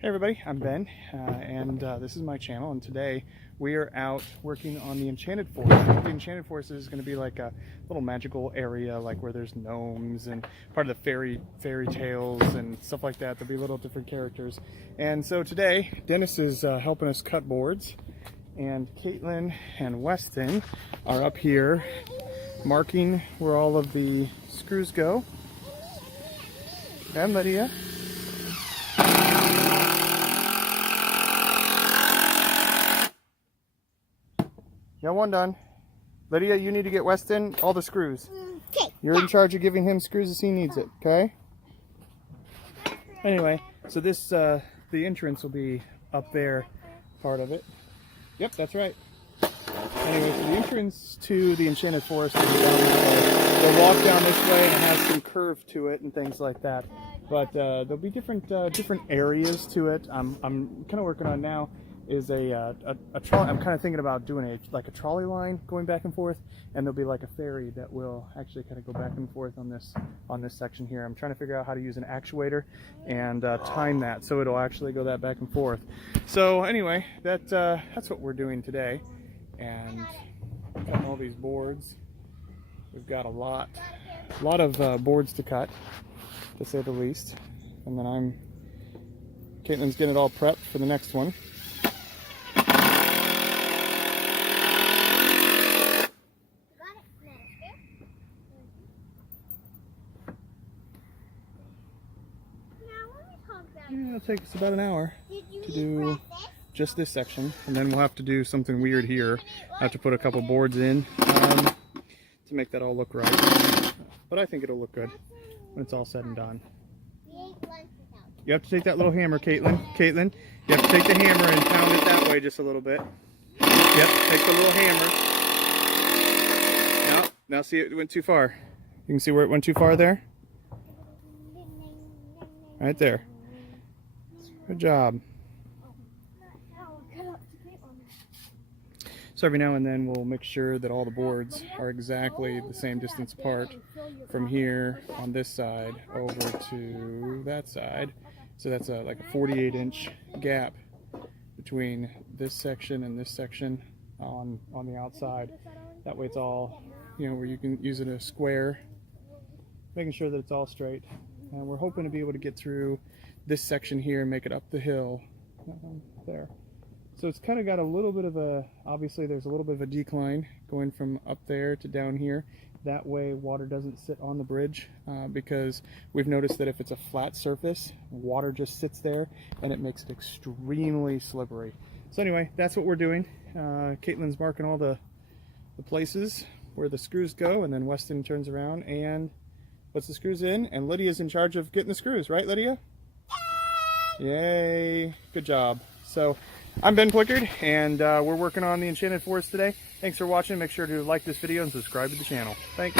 Hey everybody, I'm Ben, and this is my channel, and today we are out working on the Enchanted Forest. The Enchanted Forest is going to be like a little magical area, like where there's gnomes and part of the fairy tales and stuff like that. There'll be little different characters. And so today, Dennis is helping us cut boards, and Caitlin and Weston are up here marking where all of the screws go. And Lydia. Got one done. Lydia, you need to get Weston all the screws. Okay. You're in charge of giving him screws as he needs it, okay? Anyway, so this, the entrance will be up there, part of it. Yep, that's right. Anyway, so the entrance to the Enchanted Forest will be down this way. They'll walk down this way and it has some curve to it and things like that. But there'll be different areas to it. I'm kind of working on now is a trolley. I'm kind of thinking about doing a trolley line going back and forth, and there'll be like a ferry that will actually kind of go back and forth on this section here. I'm trying to figure out how to use an actuator and time that so it'll actually go that back and forth. So anyway, that's what we're doing today, and cutting all these boards. We've got a lot of boards to cut, to say the least, and then Caitlin's getting it all prepped for the next one. Yeah, it'll take us about an hour to do just this section, and then we'll have to do something weird here. I have to put a couple boards in to make that all look right. But I think it'll look good when it's all said and done. You have to take that little hammer, Caitlin. Caitlin, you have to take the hammer and pound it that way just a little bit. Yep, take the little hammer. Now see, it went too far. You can see where it went too far there? Right there. Good job. So every now and then we'll make sure that all the boards are exactly the same distance apart from here on this side over to that side. So that's like a 48-inch gap between this section and this section on the outside. That way it's all, where you can use it as a square, making sure that it's all straight. And we're hoping to be able to get through this section here and make it up the hill there. So it's kind of got a little bit of obviously there's a little bit of a decline going from up there to down here. That way water doesn't sit on the bridge because we've noticed that if it's a flat surface, water just sits there and it makes it extremely slippery. So anyway, that's what we're doing. Caitlin's marking all the places where the screws go, and then Weston turns around and puts the screws in, and Lydia's in charge of getting the screws, right, Lydia? Yay! Good job. So I'm Ben Plickard, and we're working on the Enchanted Forest today. Thanks for watching. Make sure to like this video and subscribe to the channel. Thanks.